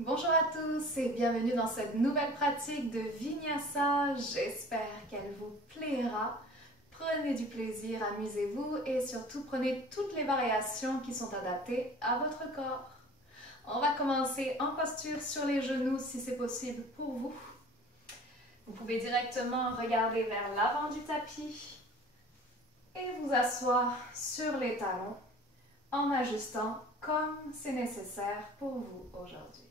Bonjour à tous et bienvenue dans cette nouvelle pratique de Vinyasa. J'espère qu'elle vous plaira. Prenez du plaisir, amusez-vous et surtout prenez toutes les variations qui sont adaptées à votre corps. On va commencer en posture sur les genoux si c'est possible pour vous. Vous pouvez directement regarder vers l'avant du tapis et vous asseoir sur les talons en ajustant comme c'est nécessaire pour vous aujourd'hui.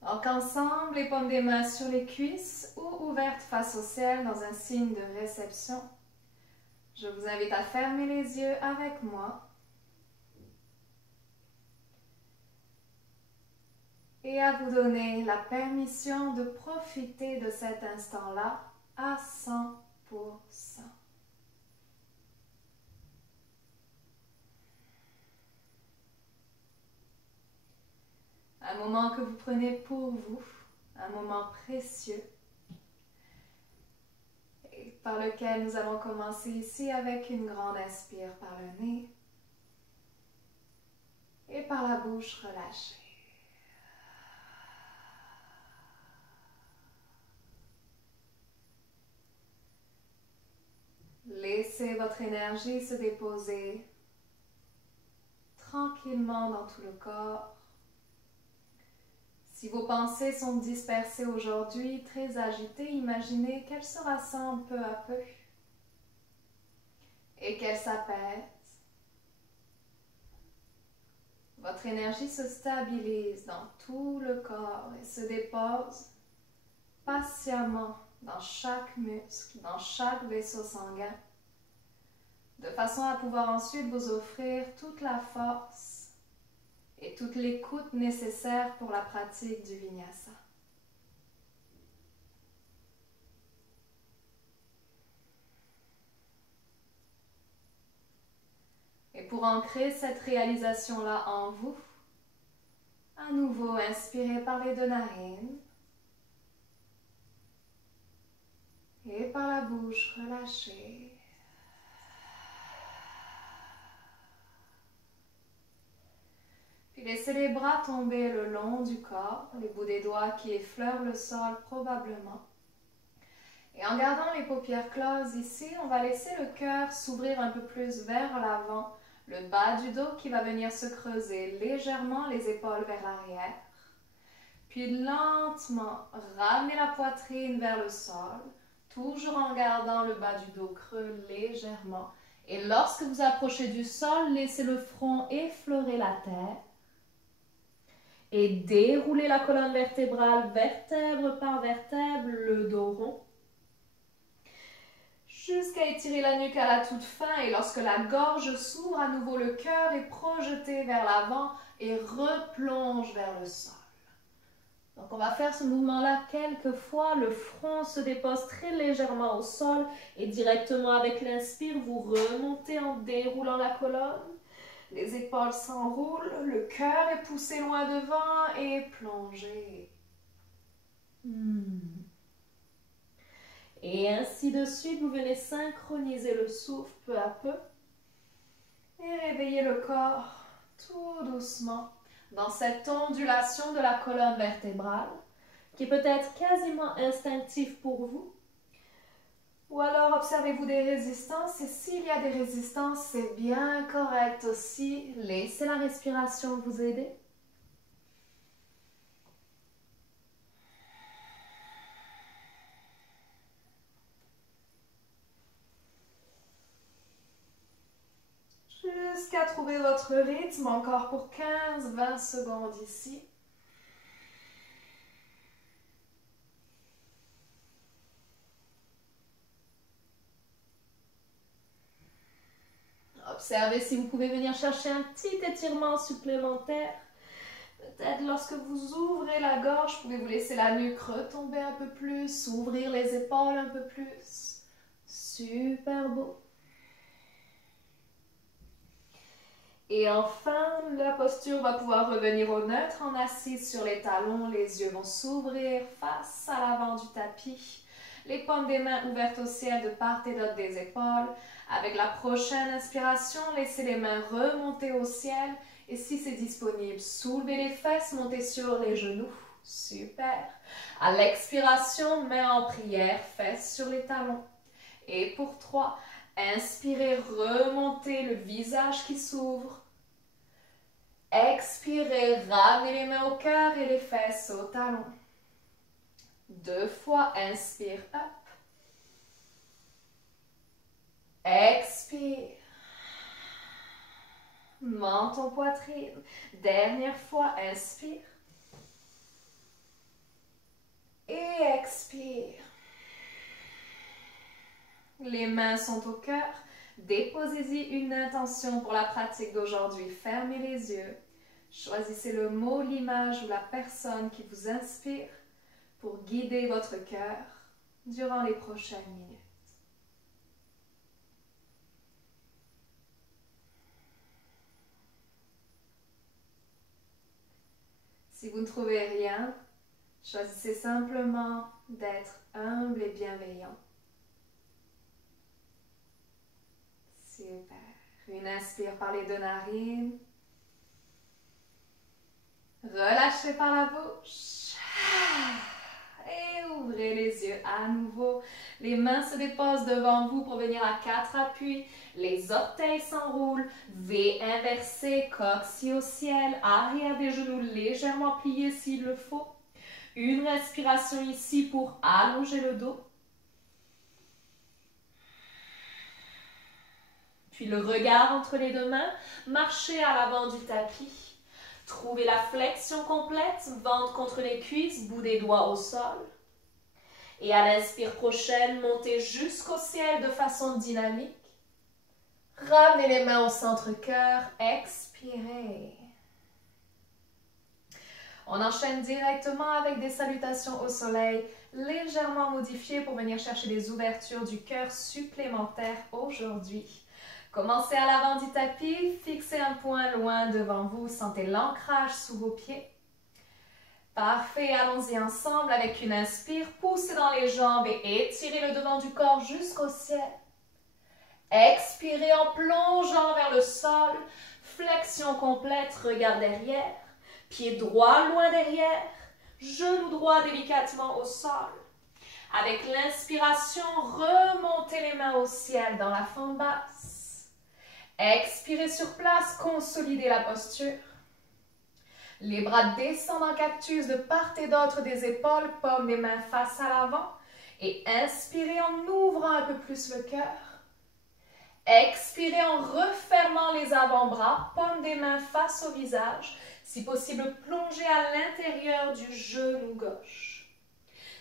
Donc ensemble, les paumes des mains sur les cuisses ou ouvertes face au ciel dans un signe de réception. Je vous invite à fermer les yeux avec moi et à vous donner la permission de profiter de cet instant-là à 100%. Un moment que vous prenez pour vous, un moment précieux, et par lequel nous allons commencer ici avec une grande inspire par le nez et par la bouche relâchée. Laissez votre énergie se déposer tranquillement dans tout le corps. Si vos pensées sont dispersées aujourd'hui, très agitées, imaginez qu'elles se rassemblent peu à peu et qu'elles s'apaisent. Votre énergie se stabilise dans tout le corps et se dépose patiemment dans chaque muscle, dans chaque vaisseau sanguin, de façon à pouvoir ensuite vous offrir toute la force et toute l'écoute nécessaire pour la pratique du Vinyasa. Et pour ancrer cette réalisation-là en vous, à nouveau inspirez par les deux narines et par la bouche relâchée. Puis laissez les bras tomber le long du corps, les bouts des doigts qui effleurent le sol probablement. Et en gardant les paupières closes ici, on va laisser le cœur s'ouvrir un peu plus vers l'avant, le bas du dos qui va venir se creuser légèrement, les épaules vers l'arrière. Puis lentement, ramenez la poitrine vers le sol, toujours en gardant le bas du dos creux légèrement. Et lorsque vous approchez du sol, laissez le front effleurer la terre. Et déroulez la colonne vertébrale, vertèbre par vertèbre, le dos rond. Jusqu'à étirer la nuque à la toute fin. Et lorsque la gorge s'ouvre, à nouveau le cœur est projeté vers l'avant et replonge vers le sol. Donc on va faire ce mouvement-là quelques fois. Le front se dépose très légèrement au sol et directement avec l'inspire, vous remontez en déroulant la colonne. Les épaules s'enroulent, le cœur est poussé loin devant et plongé. Et ainsi de suite, vous venez synchroniser le souffle peu à peu et réveiller le corps tout doucement dans cette ondulation de la colonne vertébrale qui peut être quasiment instinctive pour vous. Ou alors observez-vous des résistances et s'il y a des résistances, c'est bien correct aussi. Laissez la respiration vous aider. Jusqu'à trouver votre rythme, encore pour 15-20 secondes ici. Observez si vous pouvez venir chercher un petit étirement supplémentaire. Peut-être lorsque vous ouvrez la gorge, pouvez-vous laisser la nuque retomber un peu plus, ouvrir les épaules un peu plus. Super beau. Et enfin, la posture va pouvoir revenir au neutre en assise sur les talons. Les yeux vont s'ouvrir face à l'avant du tapis. Les paumes des mains ouvertes au ciel de part et d'autre des épaules. Avec la prochaine inspiration, laissez les mains remonter au ciel Et si c'est disponible, soulevez les fesses, montez sur les genoux. Super. À l'expiration, main en prière, fesses sur les talons. Et pour 3, inspirez, remontez le visage qui s'ouvre. Expirez, ramenez les mains au cœur et les fesses au talon. 2 fois, inspire, up. Expire. Menton, poitrine. Dernière fois, inspire. Et expire. Les mains sont au cœur. Déposez-y une intention pour la pratique d'aujourd'hui. Fermez les yeux. Choisissez le mot, l'image ou la personne qui vous inspire pour guider votre cœur durant les prochaines minutes. Si vous ne trouvez rien, choisissez simplement d'être humble et bienveillant. Super. Une inspire par les 2 narines. Relâchez par la bouche. Et ouvrez les yeux à nouveau. Les mains se déposent devant vous pour venir à 4 appuis. Les orteils s'enroulent. V inversé, coccyx au ciel. Arrière des genoux légèrement pliés s'il le faut. Une respiration ici pour allonger le dos. Puis le regard entre les 2 mains. Marchez à l'avant du tapis. Trouvez la flexion complète, ventre contre les cuisses, bout des doigts au sol. Et à l'inspire prochaine, montez jusqu'au ciel de façon dynamique. Ramenez les mains au centre-cœur, expirez. On enchaîne directement avec des salutations au soleil, légèrement modifiées pour venir chercher des ouvertures du cœur supplémentaires aujourd'hui. Commencez à l'avant du tapis, fixez un point loin devant vous, sentez l'ancrage sous vos pieds. Parfait, allons-y ensemble avec une inspire, poussez dans les jambes et étirez le devant du corps jusqu'au ciel. Expirez en plongeant vers le sol, flexion complète, regard derrière, pied droit loin derrière, genou droit délicatement au sol. Avec l'inspiration, remontez les mains au ciel dans la fente basse. Expirez sur place, consolidez la posture. Les bras descendent en cactus de part et d'autre des épaules, paumes des mains face à l'avant. Et inspirez en ouvrant un peu plus le cœur. Expirez en refermant les avant-bras, paumes des mains face au visage. Si possible, plongez à l'intérieur du genou gauche.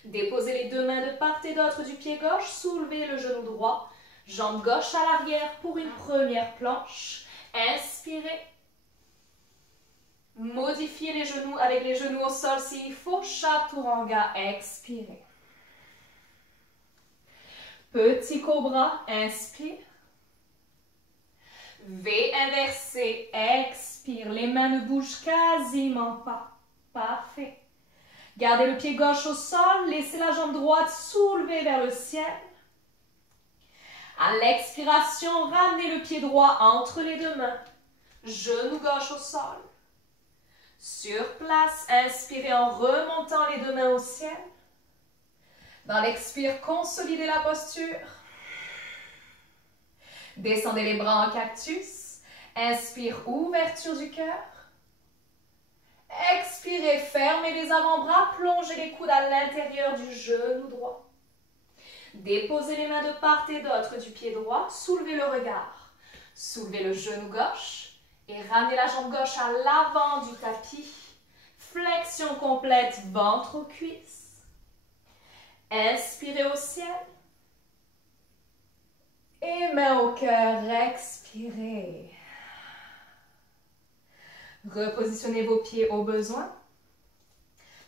Déposez les 2 mains de part et d'autre du pied gauche, soulevez le genou droit. Jambe gauche à l'arrière pour une première planche. Inspirez. Modifiez les genoux avec les genoux au sol s'il faut. Chaturanga, expirez. Petit cobra, inspire. V inversé, expire. Les mains ne bougent quasiment pas. Parfait. Gardez le pied gauche au sol. Laissez la jambe droite soulevée vers le ciel. À l'expiration, ramenez le pied droit entre les 2 mains. Genou gauche au sol. Sur place, inspirez en remontant les 2 mains au ciel. Dans l'expire, consolidez la posture. Descendez les bras en cactus. Inspire, ouverture du cœur. Expirez, fermez les avant-bras, plongez les coudes à l'intérieur du genou droit. Déposez les mains de part et d'autre du pied droit, soulevez le regard. Soulevez le genou gauche et ramenez la jambe gauche à l'avant du tapis. Flexion complète, ventre aux cuisses. Inspirez au ciel. Et main au cœur, expirez. Repositionnez vos pieds au besoin.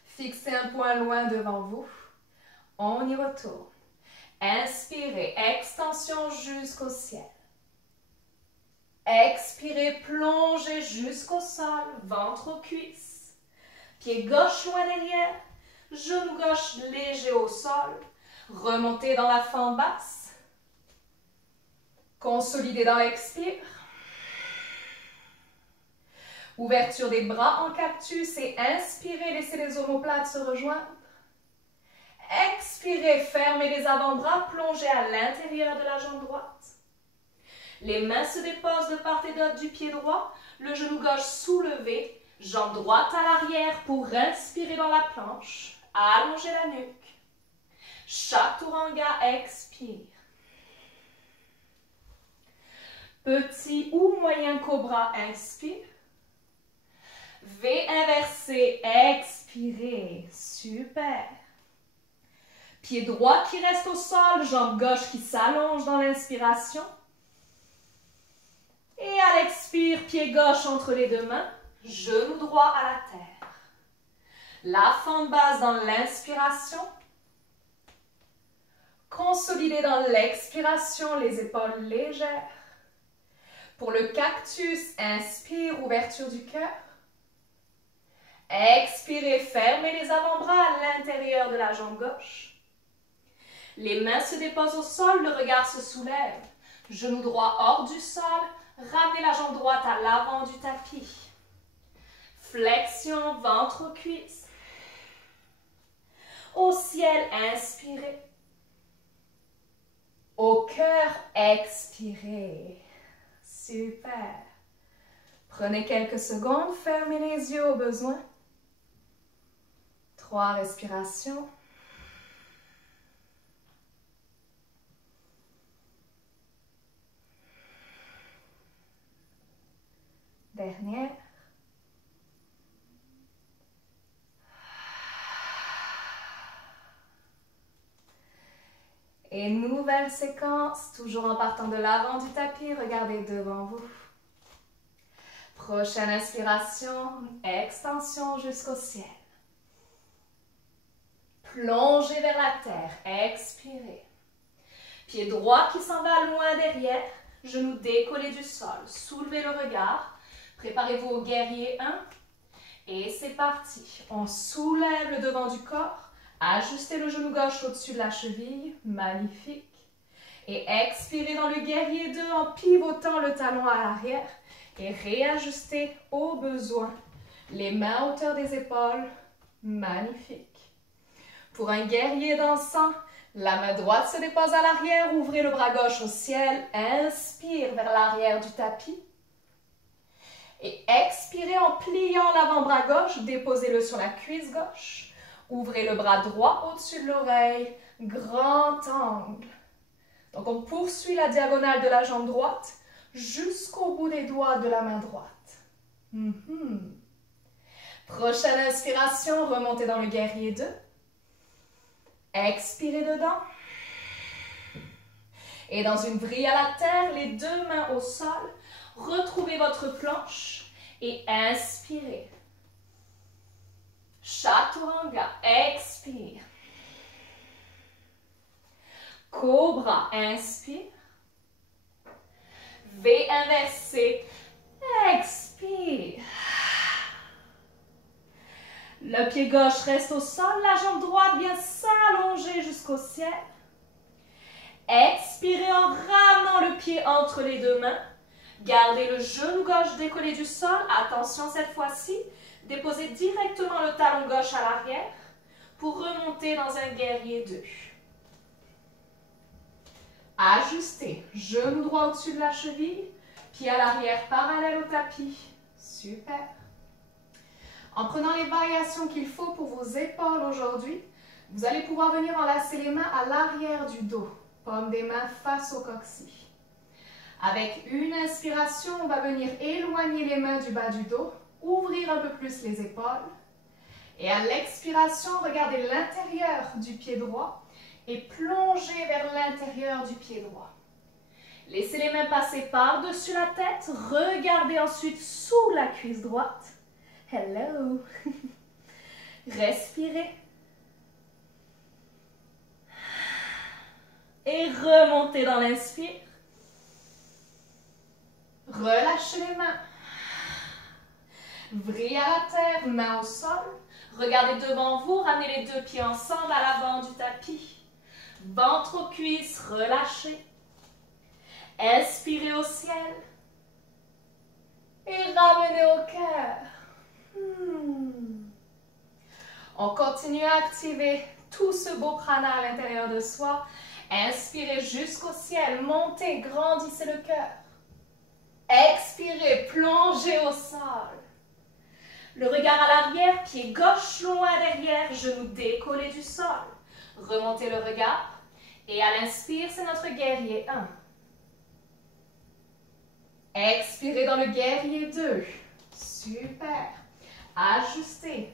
Fixez un point loin devant vous. On y retourne. Inspirez, extension jusqu'au ciel. Expirez, plongez jusqu'au sol, ventre aux cuisses. Pied gauche loin derrière, genou gauche léger au sol. Remontez dans la fente basse. Consolidez dans l'expire. Ouverture des bras en cactus et inspirez, laissez les omoplates se rejoindre. Expirez, fermez les avant-bras, plongez à l'intérieur de la jambe droite. Les mains se déposent de part et d'autre du pied droit, le genou gauche soulevé, jambe droite à l'arrière pour inspirer dans la planche. Allongez la nuque. Chaturanga, expire. Petit ou moyen cobra, inspire. V inversé, expirez. Super. Pied droit qui reste au sol, jambe gauche qui s'allonge dans l'inspiration. Et à l'expire, pied gauche entre les deux mains, genou droit à la terre. La fente basse dans l'inspiration. Consolidez dans l'expiration, les épaules légères. Pour le cactus, inspire, ouverture du cœur. Expirez, fermez les avant-bras à l'intérieur de la jambe gauche. Les mains se déposent au sol, le regard se soulève. Genou droit hors du sol, ramenez la jambe droite à l'avant du tapis. Flexion, ventre aux cuisses. Au ciel, inspirez. Au cœur, expirez. Super. Prenez quelques secondes, fermez les yeux au besoin. 3 respirations. Dernière. Et nouvelle séquence, toujours en partant de l'avant du tapis, regardez devant vous. Prochaine inspiration, extension jusqu'au ciel. Plongez vers la terre, expirez. Pied droit qui s'en va loin derrière, genoux décollés du sol, soulevez le regard. Préparez-vous au guerrier 1. Et c'est parti. On soulève le devant du corps. Ajustez le genou gauche au-dessus de la cheville. Magnifique. Et expirez dans le guerrier 2 en pivotant le talon à l'arrière. Et réajustez au besoin. Les mains à hauteur des épaules. Magnifique. Pour un guerrier dansant, la main droite se dépose à l'arrière. Ouvrez le bras gauche au ciel. Inspire vers l'arrière du tapis. Et expirez en pliant l'avant-bras gauche, déposez-le sur la cuisse gauche. Ouvrez le bras droit au-dessus de l'oreille, grand angle. Donc on poursuit la diagonale de la jambe droite jusqu'au bout des doigts de la main droite. Prochaine inspiration, remontez dans le guerrier 2. Expirez dedans. Et dans une vrille à la terre, les deux mains au sol. Retrouvez votre planche et inspirez. Chaturanga, expire. Cobra, inspire. V inversé, expire. Le pied gauche reste au sol, la jambe droite vient s'allonger jusqu'au ciel. Expirez en ramenant le pied entre les deux mains. Gardez le genou gauche décollé du sol. Attention cette fois-ci, déposez directement le talon gauche à l'arrière pour remonter dans un guerrier 2. Ajustez, genou droit au-dessus de la cheville, pied à l'arrière parallèle au tapis. Super. En prenant les variations qu'il faut pour vos épaules aujourd'hui, vous allez pouvoir venir enlacer les mains à l'arrière du dos, paume des mains face au coccyx. Avec une inspiration, on va venir éloigner les mains du bas du dos, ouvrir un peu plus les épaules. Et à l'expiration, regardez l'intérieur du pied droit et plongez vers l'intérieur du pied droit. Laissez les mains passer par-dessus la tête, regardez ensuite sous la cuisse droite. Hello! Respirez. Et remontez dans l'inspire. Relâchez les mains. Vrille à la terre, main au sol. Regardez devant vous, ramenez les deux pieds ensemble à l'avant du tapis. Ventre aux cuisses, relâchez. Inspirez au ciel. Et ramenez au cœur. On continue à activer tout ce beau prana à l'intérieur de soi. Inspirez jusqu'au ciel, montez, grandissez le cœur. Expirez, plongez au sol. Le regard à l'arrière, pied gauche loin derrière, genou décollé du sol. Remontez le regard. Et à l'inspire, c'est notre guerrier 1. Expirez dans le guerrier 2. Super. Ajustez.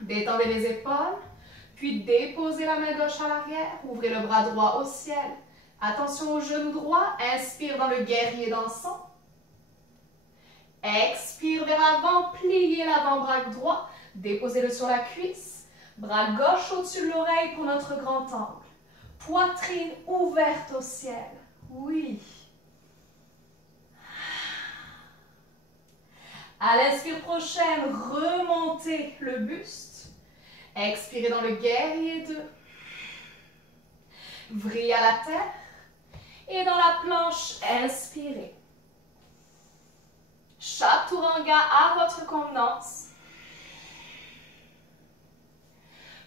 Détendez les épaules, puis déposez la main gauche à l'arrière. Ouvrez le bras droit au ciel. Attention au genou droit. Inspire dans le guerrier dansant. Expire vers l'avant, pliez l'avant-bras droit. Déposez-le sur la cuisse. Bras gauche au-dessus de l'oreille pour notre grand angle. Poitrine ouverte au ciel. Oui. À l'inspire prochaine, remontez le buste. Expirez dans le guerrier 2. Vrille à la terre. Et dans la planche, inspirez. Chaturanga à votre convenance.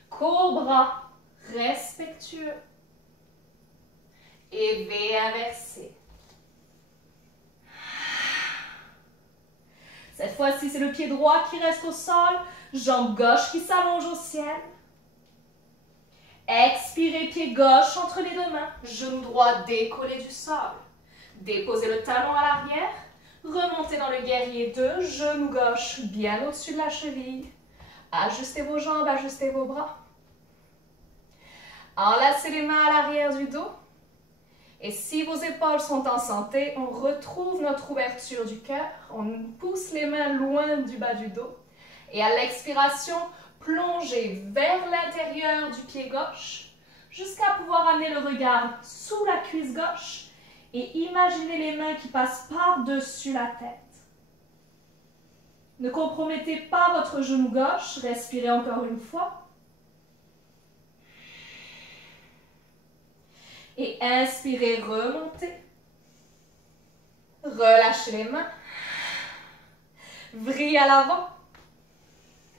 Cobra, respectueux. Et V inversé. Cette fois-ci, c'est le pied droit qui reste au sol, jambe gauche qui s'allonge au ciel. Expirez, pied gauche entre les deux mains, genou droit décollé du sol. Déposez le talon à l'arrière, remontez dans le guerrier 2, genou gauche bien au-dessus de la cheville. Ajustez vos jambes, ajustez vos bras. Enlacez les mains à l'arrière du dos. Et si vos épaules sont en santé, on retrouve notre ouverture du cœur. On pousse les mains loin du bas du dos. Et à l'expiration, plongez vers l'intérieur du pied gauche jusqu'à pouvoir amener le regard sous la cuisse gauche et imaginez les mains qui passent par-dessus la tête. Ne compromettez pas votre genou gauche. Respirez encore une fois. Et inspirez, remontez. Relâchez les mains. Vrille à l'avant.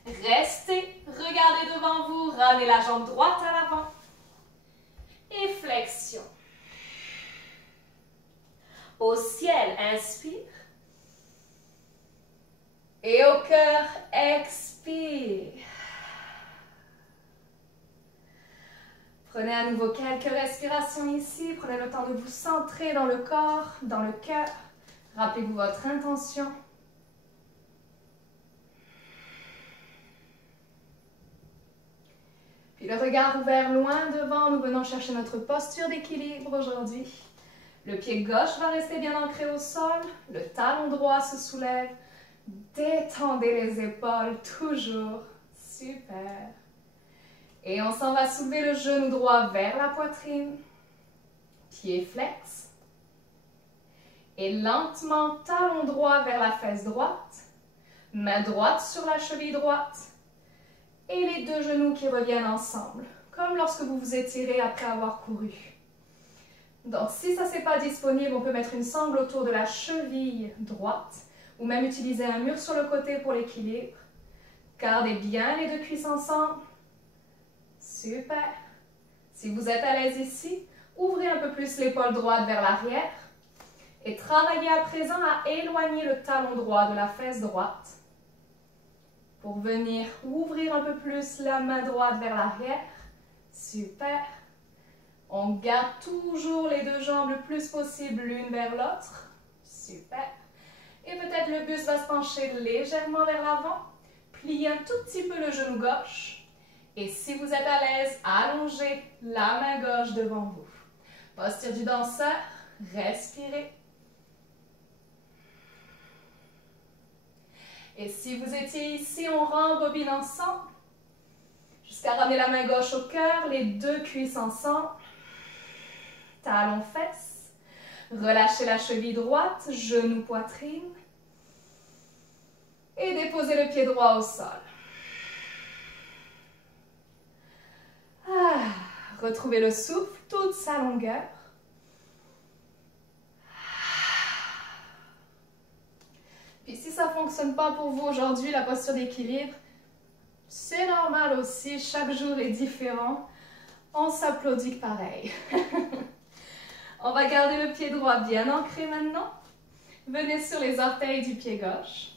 Restez, regardez devant vous, ramenez la jambe droite à l'avant. Et flexion. Au ciel, inspire. Et au cœur, expire. Prenez à nouveau quelques respirations ici. Prenez le temps de vous centrer dans le corps, dans le cœur. Rappelez-vous votre intention. Puis le regard ouvert loin devant, nous venons chercher notre posture d'équilibre aujourd'hui. Le pied gauche va rester bien ancré au sol. Le talon droit se soulève. Détendez les épaules, toujours. Super. Et on s'en va soulever le genou droit vers la poitrine. Pied flex. Et lentement, talon droit vers la fesse droite. Main droite sur la cheville droite. Et les deux genoux qui reviennent ensemble, comme lorsque vous vous étirez après avoir couru. Donc, si ça n'est pas disponible, on peut mettre une sangle autour de la cheville droite ou même utiliser un mur sur le côté pour l'équilibre. Gardez bien les deux cuisses ensemble. Super. Si vous êtes à l'aise ici, ouvrez un peu plus l'épaule droite vers l'arrière et travaillez à présent à éloigner le talon droit de la fesse droite pour venir ouvrir un peu plus la main droite vers l'arrière. Super. On garde toujours les deux jambes le plus possible l'une vers l'autre. Super. Et peut-être le buste va se pencher légèrement vers l'avant. Pliez un tout petit peu le genou gauche. Et si vous êtes à l'aise, allongez la main gauche devant vous. Posture du danseur. Respirez. Et si vous étiez ici, on rembobine ensemble. Jusqu'à ramener la main gauche au cœur, les deux cuisses ensemble. Talon fesses. Relâchez la cheville droite, genou poitrine. Et déposez le pied droit au sol. Retrouvez le souffle, toute sa longueur. ça ne fonctionne pas pour vous aujourd'hui, la posture d'équilibre, c'est normal aussi, chaque jour est différent. On s'applaudit pareil. On va garder le pied droit bien ancré maintenant. Venez sur les orteils du pied gauche.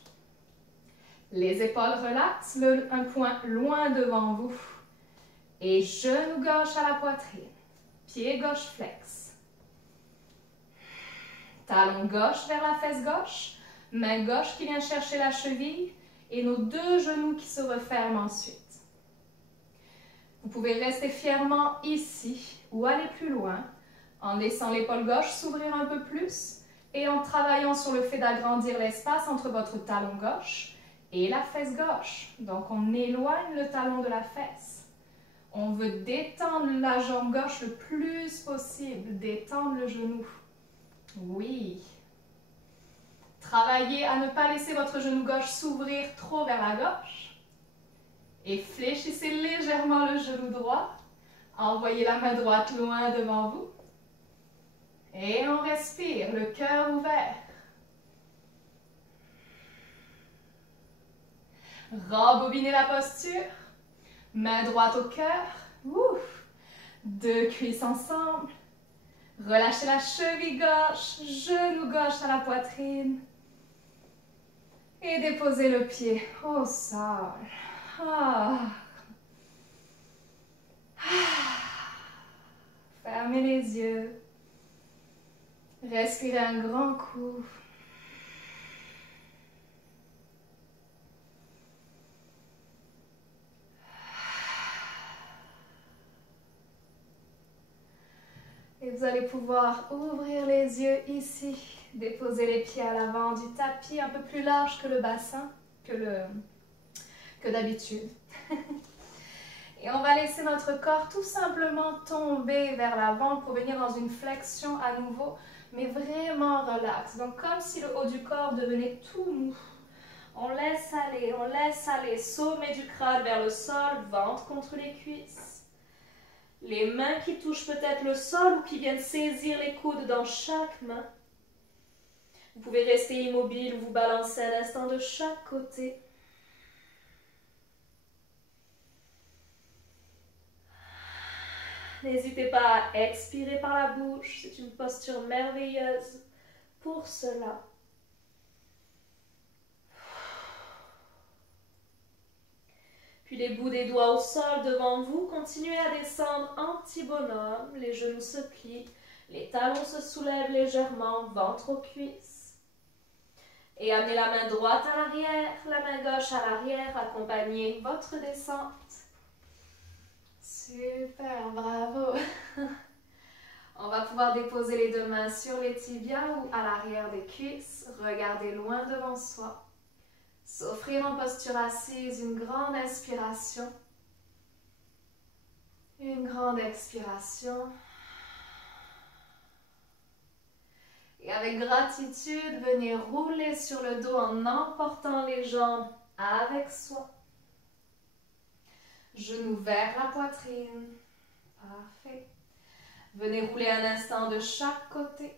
Les épaules relaxent, un point loin devant vous. Et genou gauche à la poitrine. Pied gauche flex. Talon gauche vers la fesse gauche. Main gauche qui vient chercher la cheville. Et nos deux genoux qui se referment ensuite. Vous pouvez rester fièrement ici ou aller plus loin en laissant l'épaule gauche s'ouvrir un peu plus et en travaillant sur le fait d'agrandir l'espace entre votre talon gauche et la fesse gauche. Donc on éloigne le talon de la fesse. On veut détendre la jambe gauche le plus possible, détendre le genou. Oui. Travaillez à ne pas laisser votre genou gauche s'ouvrir trop vers la gauche. Et fléchissez légèrement le genou droit. Envoyez la main droite loin devant vous. Et on respire, le cœur ouvert. Rembobinez la posture. Main droite au cœur. Ouf. Deux cuisses ensemble. Relâchez la cheville gauche, genou gauche à la poitrine. Et déposez le pied au sol. Ah. Fermez les yeux. Respirez un grand coup. Et vous allez pouvoir ouvrir les yeux ici. Déposer les pieds à l'avant du tapis un peu plus large que le bassin, que d'habitude. Et on va laisser notre corps tout simplement tomber vers l'avant pour venir dans une flexion à nouveau, mais vraiment relax. Donc comme si le haut du corps devenait tout mou. On laisse aller, sommet du crâne vers le sol, ventre contre les cuisses. Les mains qui touchent peut-être le sol ou qui viennent saisir les coudes dans chaque main. Vous pouvez rester immobile ou vous balancer un instant de chaque côté. N'hésitez pas à expirer par la bouche, c'est une posture merveilleuse pour cela. Puis les bouts des doigts au sol devant vous, continuez à descendre en petit bonhomme, les genoux se plient, les talons se soulèvent légèrement, ventre aux cuisses. Et amenez la main droite à l'arrière, la main gauche à l'arrière, accompagnez votre descente. Super, bravo. On va pouvoir déposer les deux mains sur les tibias ou à l'arrière des cuisses, regarder loin devant soi. S'offrir en posture assise une grande inspiration. Une grande expiration. Et avec gratitude, venez rouler sur le dos en emportant les jambes avec soi. Genoux vers la poitrine. Parfait. Venez rouler un instant de chaque côté.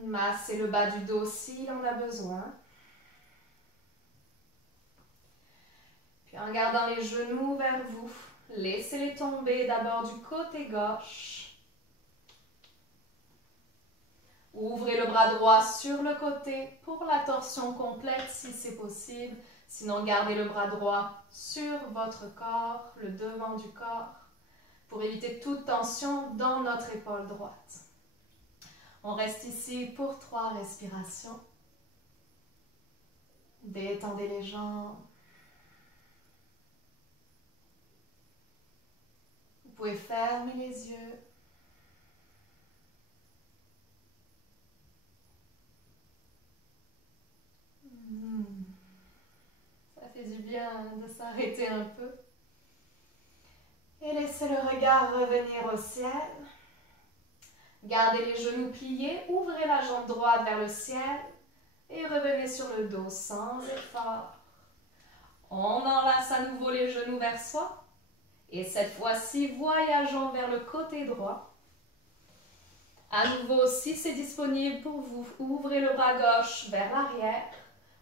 Massez le bas du dos s'il en a besoin. Puis en gardant les genoux vers vous, laissez-les tomber d'abord du côté gauche. Ouvrez le bras droit sur le côté pour la torsion complète si c'est possible. Sinon, gardez le bras droit sur votre corps, le devant du corps, pour éviter toute tension dans notre épaule droite. On reste ici pour 3 respirations. Détendez les jambes. Vous pouvez fermer les yeux. Ça fait du bien de s'arrêter un peu. Et laissez le regard revenir au ciel. Gardez les genoux pliés, ouvrez la jambe droite vers le ciel et revenez sur le dos sans effort. On enlace à nouveau les genoux vers soi et cette fois-ci, voyageons vers le côté droit. À nouveau, si c'est disponible pour vous, ouvrez le bras gauche vers l'arrière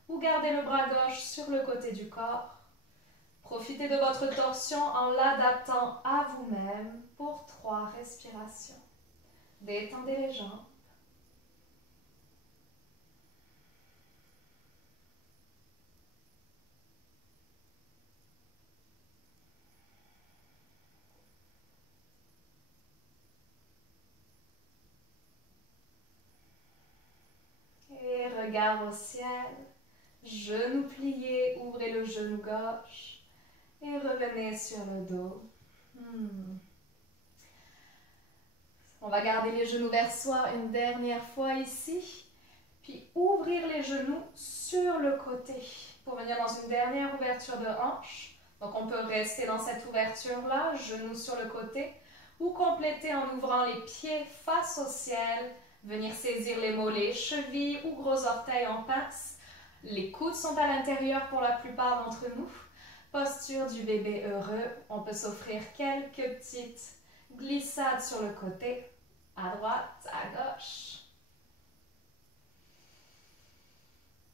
ou gardez le bras gauche sur le côté du corps. Profitez de votre torsion en l'adaptant à vous-même pour 3 respirations. Détendez les jambes. Et regard au ciel. Genou plié, ouvrez le genou gauche et revenez sur le dos. On va garder les genoux vers soi une dernière fois ici, puis ouvrir les genoux sur le côté pour venir dans une dernière ouverture de hanche. Donc on peut rester dans cette ouverture-là, genoux sur le côté, ou compléter en ouvrant les pieds face au ciel, venir saisir les mollets, chevilles ou gros orteils en pince. Les coudes sont à l'intérieur pour la plupart d'entre nous. Posture du bébé heureux, on peut s'offrir quelques petites glissades sur le côté, à droite, à gauche.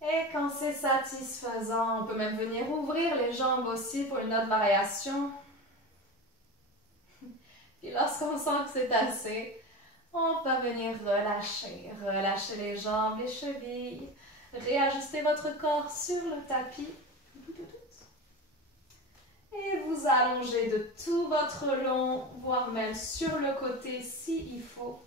Et quand c'est satisfaisant, on peut même venir ouvrir les jambes aussi pour une autre variation. Puis lorsqu'on sent que c'est assez, on peut venir relâcher. Relâcher les jambes, les chevilles. Réajustez votre corps sur le tapis. Et vous allongez de tout votre long, voire même sur le côté s'il faut.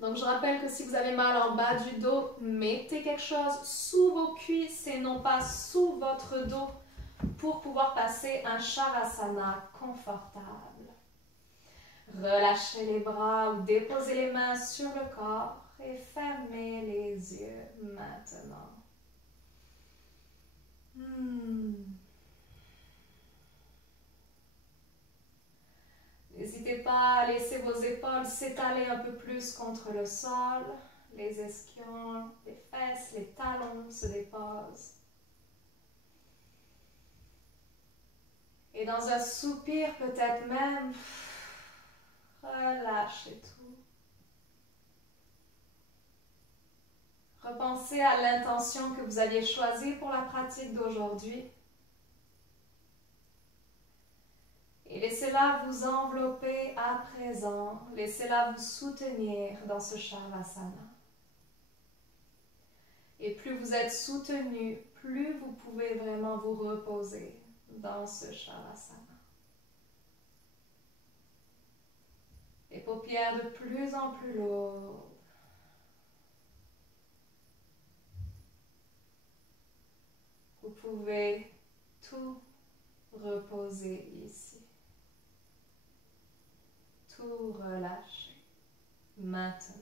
Donc je rappelle que si vous avez mal en bas du dos, mettez quelque chose sous vos cuisses et non pas sous votre dos pour pouvoir passer un Shavasana confortable. Relâchez les bras ou déposez les mains sur le corps et fermez les yeux maintenant. N'hésitez pas à laisser vos épaules s'étaler un peu plus contre le sol. Les ischions, les fesses, les talons se déposent. Et dans un soupir peut-être même, relâchez tout. Repensez à l'intention que vous aviez choisie pour la pratique d'aujourd'hui. Et laissez-la vous envelopper à présent. Laissez-la vous soutenir dans ce Shavasana. Et plus vous êtes soutenu, plus vous pouvez vraiment vous reposer dans ce Shavasana. Les paupières de plus en plus lourdes. Vous pouvez tout reposer ici. Tout relâcher maintenant.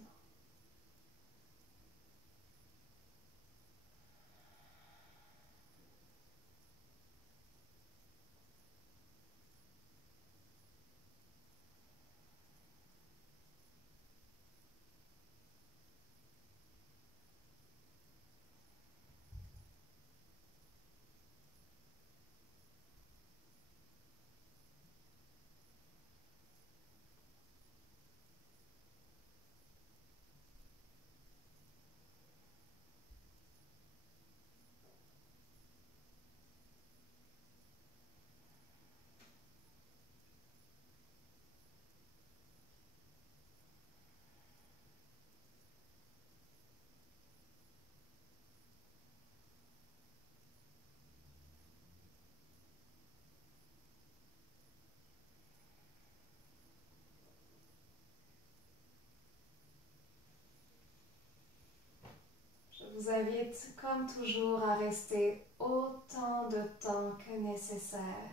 Je vous invite, comme toujours, à rester autant de temps que nécessaire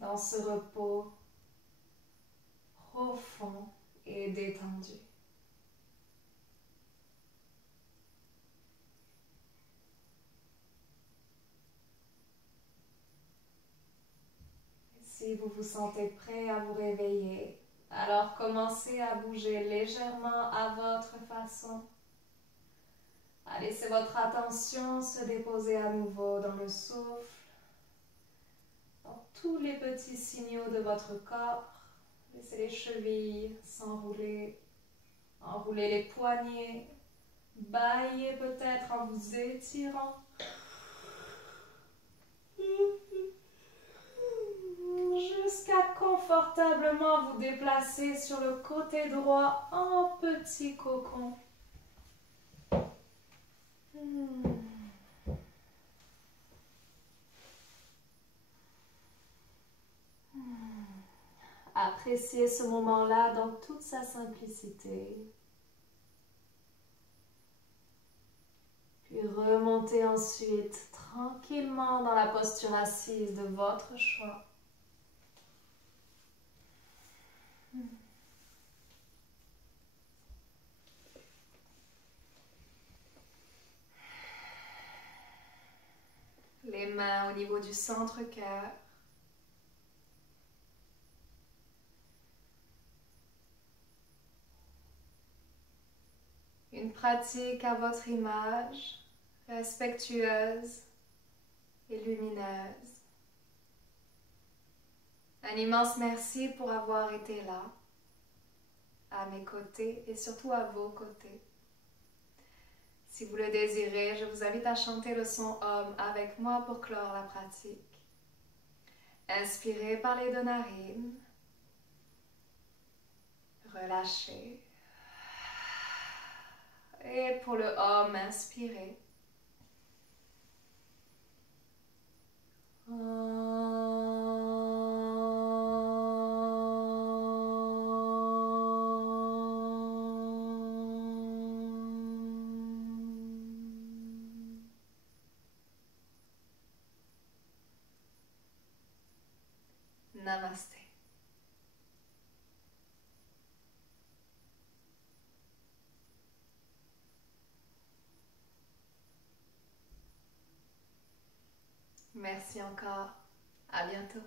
dans ce repos profond et détendu. Et si vous vous sentez prêt à vous réveiller, alors commencez à bouger légèrement à votre façon. À laisser votre attention se déposer à nouveau dans le souffle, dans tous les petits signaux de votre corps. Laissez les chevilles s'enrouler, Enroulez les poignets. Baillez peut-être en vous étirant. Jusqu'à confortablement vous déplacer sur le côté droit en petit cocon. Appréciez ce moment-là dans toute sa simplicité. Puis remontez ensuite tranquillement dans la posture assise de votre choix. Les mains au niveau du centre-cœur. Une pratique à votre image, respectueuse et lumineuse. Un immense merci pour avoir été là, à mes côtés et surtout à vos côtés. Si vous le désirez, je vous invite à chanter le son Om avec moi pour clore la pratique. Inspirez par les deux narines. Relâchez. Et pour le Om, inspirez. Namasté. Merci encore. À bientôt.